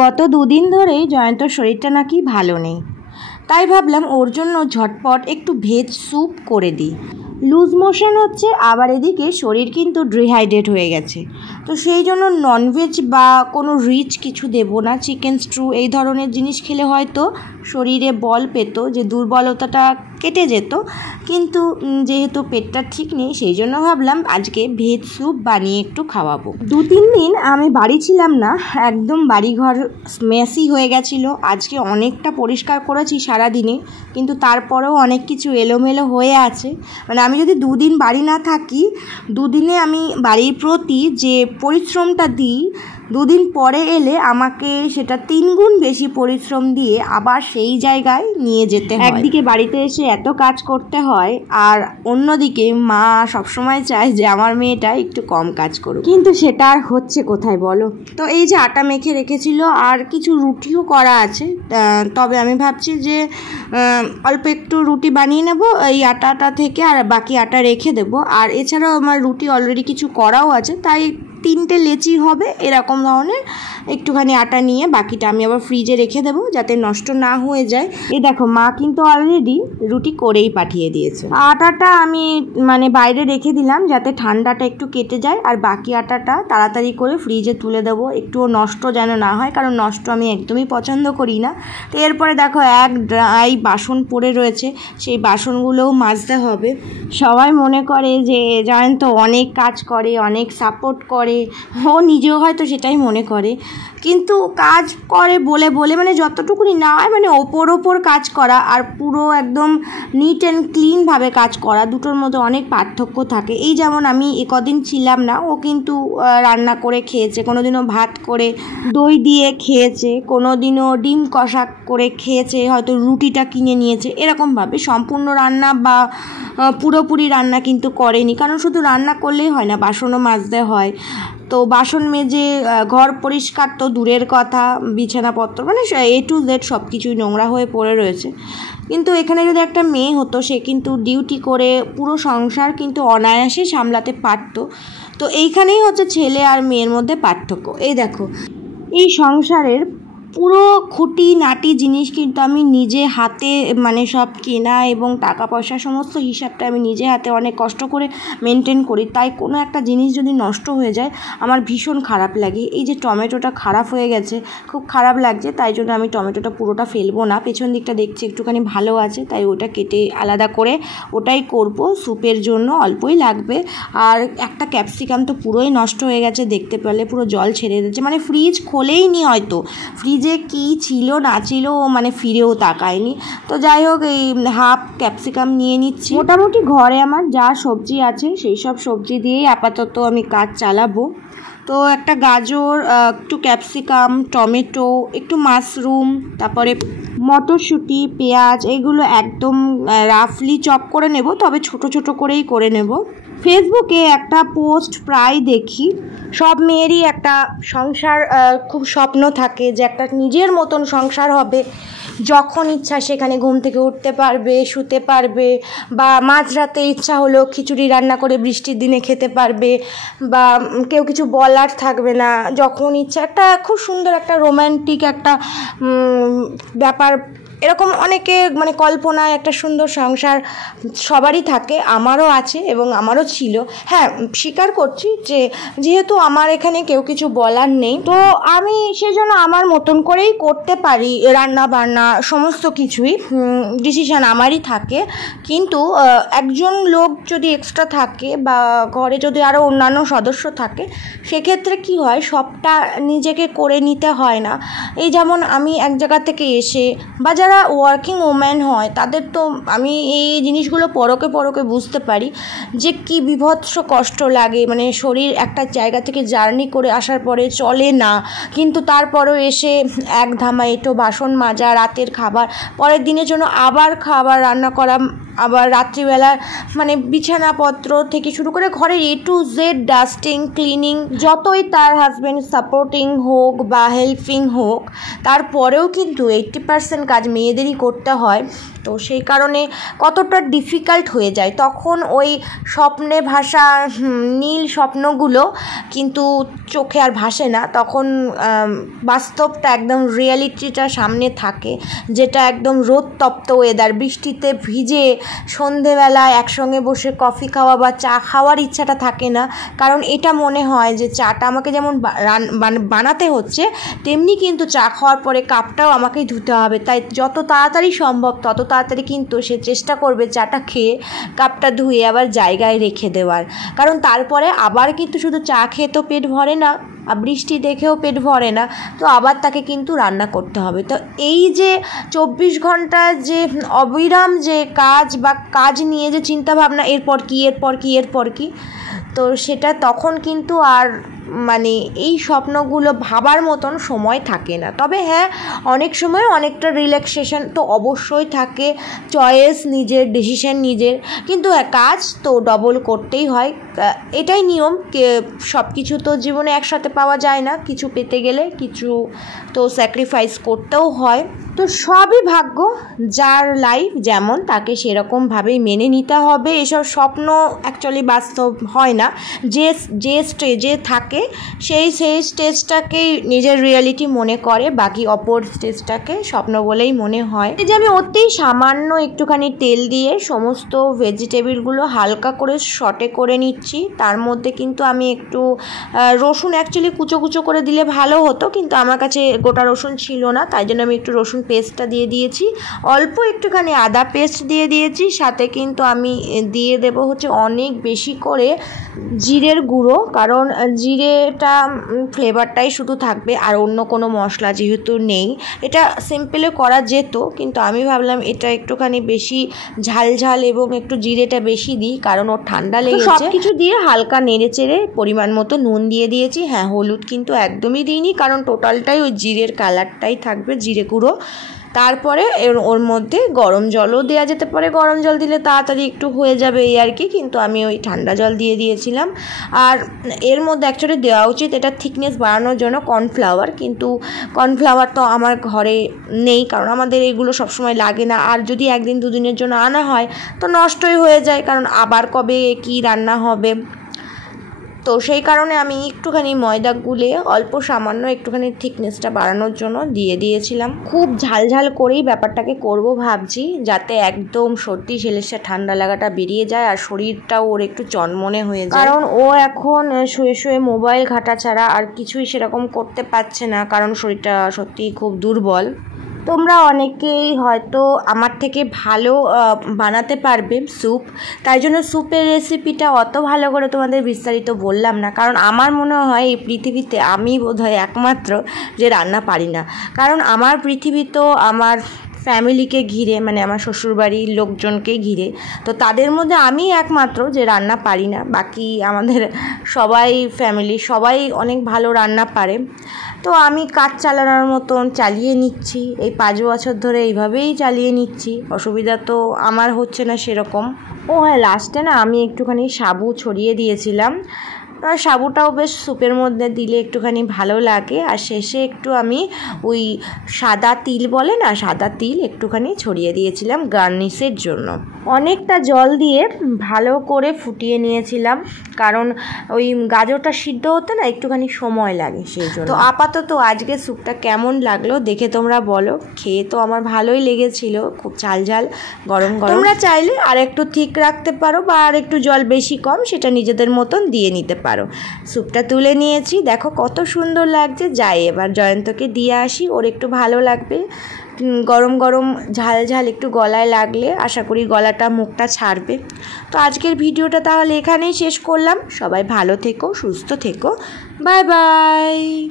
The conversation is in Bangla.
গত দুদিন ধরেই জয়ন্তর শরীরটা নাকি ভালো নেই, তাই ভাবলাম ওর জন্য ঝটপট একটু ভেজ স্যুপ করে দিই। লুজ মোশন হচ্ছে, আবার এদিকে শরীর কিন্তু ডিহাইড্রেট হয়ে গেছে। তো সেই জন্য ননভেজ বা কোনো রিচ কিছু দেবো না, চিকেন স্ট্রু এই ধরনের জিনিস খেলে হয়তো শরীরে বল পেত, যে দুর্বলতাটা কেটে যেত। কিন্তু যেহেতু পেটটা ঠিক নেই, সেই জন্য ভাবলাম আজকে ভেজ স্যুপ বানিয়ে একটু খাওয়াবো। 2-3 দিন আমি বাড়ি ছিলাম না, একদম বাড়িঘর মেসি হয়ে গেছিলো। আজকে অনেকটা পরিষ্কার করেছি সারাদিনে, কিন্তু তারপরেও অনেক কিছু এলোমেলো হয়ে আছে। মানে আমি যদি 2 দিন বাড়ি না থাকি, 2 দিনে আমি বাড়ির প্রতি যে পরিশ্রমটা দিই, 2 দিন পরে এলে আমাকে সেটা 3 গুণ বেশি পরিশ্রম দিয়ে আবার সেই জায়গায় নিয়ে যেতে হয়। একদিকে বাড়িতে এসে এত কাজ করতে হয়, আর অন্যদিকে মা সবসময় চায় যে আমার মেয়েটা একটু কম কাজ করুক, কিন্তু সেটা আর হচ্ছে কোথায় বলো। তো এই যে আটা মেখে রেখেছিল, আর কিছু রুটিও করা আছে, তবে আমি ভাবছি যে অল্প একটু রুটি বানিয়ে নেব এই আটাটা থেকে, আর বাকি আটা রেখে দেবো। আর এছাড়াও আমার রুটি অলরেডি কিছু করাও আছে, তাই 3টে লেচি হবে এরকম ধরনের একটুখানি আটা নিয়ে বাকিটা আমি আবার ফ্রিজে রেখে দেবো যাতে নষ্ট না হয়ে যায়। এই দেখো, মা কিন্তু অলরেডি রুটি করেই পাঠিয়ে দিয়েছে। আটাটা আমি বাইরে রেখে দিলাম যাতে ঠান্ডাটা একটু কেটে যায়, আর বাকি আটাটা তাড়াতাড়ি করে ফ্রিজে তুলে দেবো, একটুও নষ্ট যেন না হয়, কারণ নষ্ট আমি একদমই পছন্দ করি না। তো এরপরে দেখো এক ড্রাই বাসন পড়ে রয়েছে, সেই বাসনগুলোও মাজতে হবে। সবাই মনে করে যে জয়ন্ত অনেক কাজ করে, অনেক সাপোর্ট করে, ও নিজেও হয়তো সেটাই মনে করে, কিন্তু কাজ করে বলে যতটুকুনি না হয়, ওপর কাজ করা আর পুরো একদম নিট অ্যান্ড ক্লিনভাবে কাজ করা, দুটোর মধ্যে অনেক পার্থক্য থাকে। এই যেমন আমি কদিন ছিলাম না, ও কিন্তু রান্না করে খেয়েছে, কোনোদিনও ভাত করে দই দিয়ে খেয়েছে, কোনোদিনও ডিম কষা করে খেয়েছে, হয়তো রুটিটা কিনে নিয়েছে, এরকমভাবে সম্পূর্ণ রান্না বা পুরোপুরি রান্না কিন্তু করেনি। কারণ শুধু রান্না করলেই হয় না, বাসনও মাজতে হয়। তো বাসন মেজে ঘর পরিষ্কার তো দূরের কথা, বিছানাপত্র A to Z সব কিছুই নোংরা হয়ে পড়ে রয়েছে। কিন্তু এখানে যদি একটা মেয়ে হতো, সে কিন্তু ডিউটি করে পুরো সংসার কিন্তু অনায়াসে সামলাতে পারতো। তো এইখানেই হচ্ছে ছেলে আর মেয়ের মধ্যে পার্থক্য। এই দেখো, এই সংসারের পুরো খুঁটিনাটি জিনিস কিন্তু আমি নিজে হাতে সব কেনা এবং টাকা পয়সা সমস্ত হিসাবটা আমি নিজে হাতে অনেক কষ্ট করে মেনটেন করি। তাই কোনো একটা জিনিস যদি নষ্ট হয়ে যায় আমার ভীষণ খারাপ লাগে। এই যে টমেটোটা খারাপ হয়ে গেছে, খুব খারাপ লাগছে, তাই জন্য আমি টমেটোটা পুরোটা ফেলবো না, পেছন দিকটা দেখছি একটুখানি ভালো আছে, তাই ওটা কেটে আলাদা করে ওটাই করব, স্যুপের জন্য অল্পই লাগবে। আর একটা ক্যাপসিকাম তো পুরোই নষ্ট হয়ে গেছে, দেখতে পেলে পুরো জল ছেড়ে দিচ্ছে, ফ্রিজ খোলেই নি, হয়তো ফ্রিজ যে কি ছিল না ছিল ফিরেও তাকায়নি। তো যাই হোক, এই হাফ ক্যাপসিকাম নিয়ে নিচ্ছি। মোটামুটি ঘরে আমার যা সবজি আছে সেই সব সবজি দিয়েই আপাতত আমি কাজ চালাবো। তো একটা গাজর, একটু ক্যাপসিকাম, টমেটো, একটু মাশরুম, তারপরে মটরশুঁটি, পেঁয়াজ, এগুলো একদম রাফলি চপ করে নেব, তবে ছোট ছোট করেই করে নেব। ফেসবুকে একটা পোস্ট প্রায় দেখি, সব মেয়েরই একটা সংসার খুব স্বপ্ন থাকে যে একটা নিজের মতন সংসার হবে, যখন ইচ্ছা সেখানে ঘুম থেকে উঠতে পারবে, শুতে পারবে, বা মাঝরাতে ইচ্ছা হলো খিচুড়ি রান্না করে বৃষ্টির দিনে খেতে পারবে, বা কেউ কিছু বলার থাকবে না, যখন ইচ্ছা একটা খুব সুন্দর একটা রোম্যান্টিক একটা ব্যাপার। এরকম অনেকে কল্পনায় একটা সুন্দর সংসার সবারই থাকে, আমারও আছে এবং আমারও ছিল। হ্যাঁ, স্বীকার করছি যে যেহেতু আমার এখানে কেউ কিছু বলার নেই, তো আমি সেজন্য আমার মতন করেই করতে পারি, রান্না বান্না সমস্ত কিছুই ডিসিশন আমারই থাকে। কিন্তু একজন লোক যদি এক্সট্রা থাকে বা ঘরে যদি আরও অন্যান্য সদস্য থাকে, সেক্ষেত্রে কি হয়, সবটা নিজেকে করে নিতে হয় না। এই যেমন আমি এক জায়গা থেকে এসে, বা যারা ওয়ার্কিং ওম্যান হয় তাদের তো আমি এই জিনিসগুলো পরকে বুঝতে পারি যে কি বিভৎস কষ্ট লাগে। শরীর একটা জায়গা থেকে জার্নি করে আসার পরে চলে না, কিন্তু তারপরেও এসে এক ধামা এঁটো বাসন মাজা, রাতের খাবার, পরের দিনের জন্য আবার খাবার রান্না করা, আবার রাত্রিবেলা বিছানাপত্র থেকে শুরু করে ঘরের A to Z dusting, cleaning, যতই তার হাজব্যান্ড সাপোর্টিং হোক বা হেল্পিং হোক, তারপরেও কিন্তু 80% কাজ মেয়েদেরই করতে হয়। তো সেই কারণে কতটা ডিফিকাল্ট হয়ে যায়। তখন ওই স্বপ্নে ভাসা নীল স্বপ্নগুলো কিন্তু চোখে আর ভাসে না, তখন বাস্তবটা একদম রিয়ালিটিটা সামনে থাকে, যেটা একদম রোদ তপ্ত ওয়েদার, বৃষ্টিতে ভিজে সন্ধেবেলা একসঙ্গে বসে কফি খাওয়া বা চা খাওয়ার ইচ্ছাটা থাকে না, কারণ এটা মনে হয় যে চাটা আমাকে যেমন বানাতে হচ্ছে তেমনি কিন্তু চা খাওয়ার পরে কাপটাও আমাকেই ধুতে হবে। তাই যত তাড়াতাড়ি সম্ভব তত তাড়াতাড়ি কিন্তু সে চেষ্টা করবে চাটা খেয়ে কাপটা ধুয়ে আবার জায়গায় রেখে দেওয়ার, কারণ তারপরে আবার কিন্তু শুধু চা খেয়ে তো পেট ভরে না, আর বৃষ্টি দেখেও পেট ভরে না, তো আবার তাকে কিন্তু রান্না করতে হবে। তো এই যে 24 ঘন্টা যে অবিরাম যে কাজ নিয়ে যে চিন্তাভাবনা, এরপর কি, তো সেটা তখন কিন্তু আর মানে এই স্বপ্নগুলো ভাবার মতন সময় থাকে না। তবে হ্যাঁ, অনেক সময় অনেকটা রিল্যাক্সেশন তো অবশ্যই থাকে, চয়েস নিজের, ডিসিশন নিজের, কিন্তু কাজ তো ডবল করতেই হয়, এটাই নিয়ম। সব কিছু তো জীবনে একসাথে পাওয়া যায় না, কিছু পেতে গেলে কিছু তো স্যাক্রিফাইস করতেও হয়। তো সবই ভাগ্য, যার লাইফ যেমন তাকে সেরকমভাবেই মেনে নিতে হবে। এসব স্বপ্ন অ্যাকচুয়ালি বাস্তব হয় না, যে স্টেজে থাকে সেই স্টেজটাকেই নিজের রিয়ালিটি মনে করে, বাকি অপর স্টেজটাকে স্বপ্ন বলেই মনে হয়। এই যে আমি অতি সামান্য একটুখানি তেল দিয়ে সমস্ত ভেজিটেবিলগুলো হালকা করে সটে করে নিচ্ছি। তার মধ্যে কিন্তু আমি একটু রসুন অ্যাকচুয়ালি কুচো করে দিলে ভালো হতো, কিন্তু আমার কাছে গোটা রসুন ছিল না, তাই জন্য আমি একটু রসুন পেস্টটা দিয়ে দিয়েছি, অল্প একটুখানি আদা পেস্ট দিয়ে দিয়েছি, সাথে কিন্তু আমি দিয়ে দেব হচ্ছে অনেক বেশি করে জিরের গুঁড়ো, কারণ জিরেটা ফ্লেভারটাই শুধু থাকবে আর অন্য কোনো মশলা যেহেতু নেই। এটা সিম্পলে করা যেত, কিন্তু আমি ভাবলাম এটা একটুখানি বেশি ঝাল এবং একটু জিরেটা বেশি দিই, কারণ ওর ঠান্ডা লেগেছে। সব কিছু দিয়ে হালকা নেড়ে চেড়ে পরিমাণ মতো নুন দিয়ে দিয়েছি। হ্যাঁ, হলুদ কিন্তু একদমই দিইনি, কারণ টোটালটাই ওই জিরের কালারটাই থাকবে, জিরে গুঁড়ো। তারপরে ওর মধ্যে গরম জলও দেওয়া যেতে পারে, গরম জল দিলে তাড়াতাড়ি একটু হয়ে যাবে এই আর কি, কিন্তু আমি ওই ঠান্ডা জল দিয়ে দিয়েছিলাম। আর এর মধ্যে অ্যাকচুয়ালি দেওয়া উচিত এটা থিকনেস বাড়ানোর জন্য কর্নফ্লাওয়ার, কিন্তু কর্নফ্লাওয়ার তো আমার ঘরে নেই, কারণ আমাদের এগুলো সবসময় লাগে না, আর যদি একদিন দুদিনের জন্য আনা হয় তো নষ্টই হয়ে যায়, কারণ আবার কবে কি রান্না হবে। তো সেই কারণে আমি একটুখানি ময়দা গুলে অল্প সামান্য একটুখানি থিকনেসটা বাড়ানোর জন্য দিয়ে দিয়েছিলাম। খুব ঝাল করেই ব্যাপারটাকে করব ভাবছি, যাতে একদম সর্দি সেলেসে ঠান্ডা লাগাটা বেরিয়ে যায় আর শরীরটাও ওর একটু চনমনে হয়ে যায়, কারণ ও এখন শুয়ে মোবাইল ঘাটা ছাড়া আর কিছুই সেরকম করতে পারছে না, কারণ শরীরটা সত্যিই খুব দুর্বল। তোমরা অনেকেই হয়তো আমার থেকে ভালো বানাতে পারবে স্যুপ, তাই জন্য স্যুপের রেসিপিটা অত ভালো করে তোমাদের বিস্তারিত বললাম না, কারণ আমার মনে হয় এই পৃথিবীতে আমি বোধহয় একমাত্র যে রান্না পারি না, কারণ আমার পৃথিবী তো আমার ফ্যামিলিকে ঘিরে, মানে আমার শ্বশুরবাড়ির লোকজনকে ঘিরে, তো তাদের মধ্যে আমি একমাত্র যে রান্না পারি না, বাকি আমাদের সবাই ফ্যামিলি সবাই অনেক ভালো রান্না পারে। তো আমি কাজ চালানোর মতন চালিয়ে নিচ্ছি, এই 5 বছর ধরে এইভাবেই চালিয়ে নিচ্ছি, অসুবিধা তো আমার হচ্ছে না সেরকম। ও হ্যাঁ, লাস্টে না আমি একটুখানি সাবু ছড়িয়ে দিয়েছিলাম, সাবুটাও বেশ স্যুপের মধ্যে দিলে একটুখানি ভালো লাগে। আর শেষে একটু আমি ওই সাদা তিল বলে না, সাদা তিল একটুখানি ছড়িয়ে দিয়েছিলাম গার্নিশের জন্য। অনেকটা জল দিয়ে ভালো করে ফুটিয়ে নিয়েছিলাম, কারণ ওই গাজরটা সিদ্ধ হতে না একটুখানি সময় লাগে সেই জন্য। তো আপাতত আজকে স্যুপটা কেমন লাগলো দেখে তোমরা বলো। খেয়ে তো আমার ভালোই লেগেছিল, খুব ঝাল গরম। তোমরা চাইলে আর একটু ঠিক রাখতে পারো বা আর একটু জল বেশি কম সেটা নিজেদের মতন দিয়ে নিতে পারো। স্যুপটা তুলে নিয়েছি, দেখো কত সুন্দর লাগছে। যাই এবার জয়ন্তকে দিয়ে আসি, ওর একটু ভালো লাগবে। গরম ঝাল একটু গলায় লাগলে আশা করি গলাটা মুখটা ছাড়বে। তো আজকের ভিডিওটা তাহলে এখানেই শেষ করলাম। সবাই ভালো থেকো, সুস্থ থেকো, বাই বাই।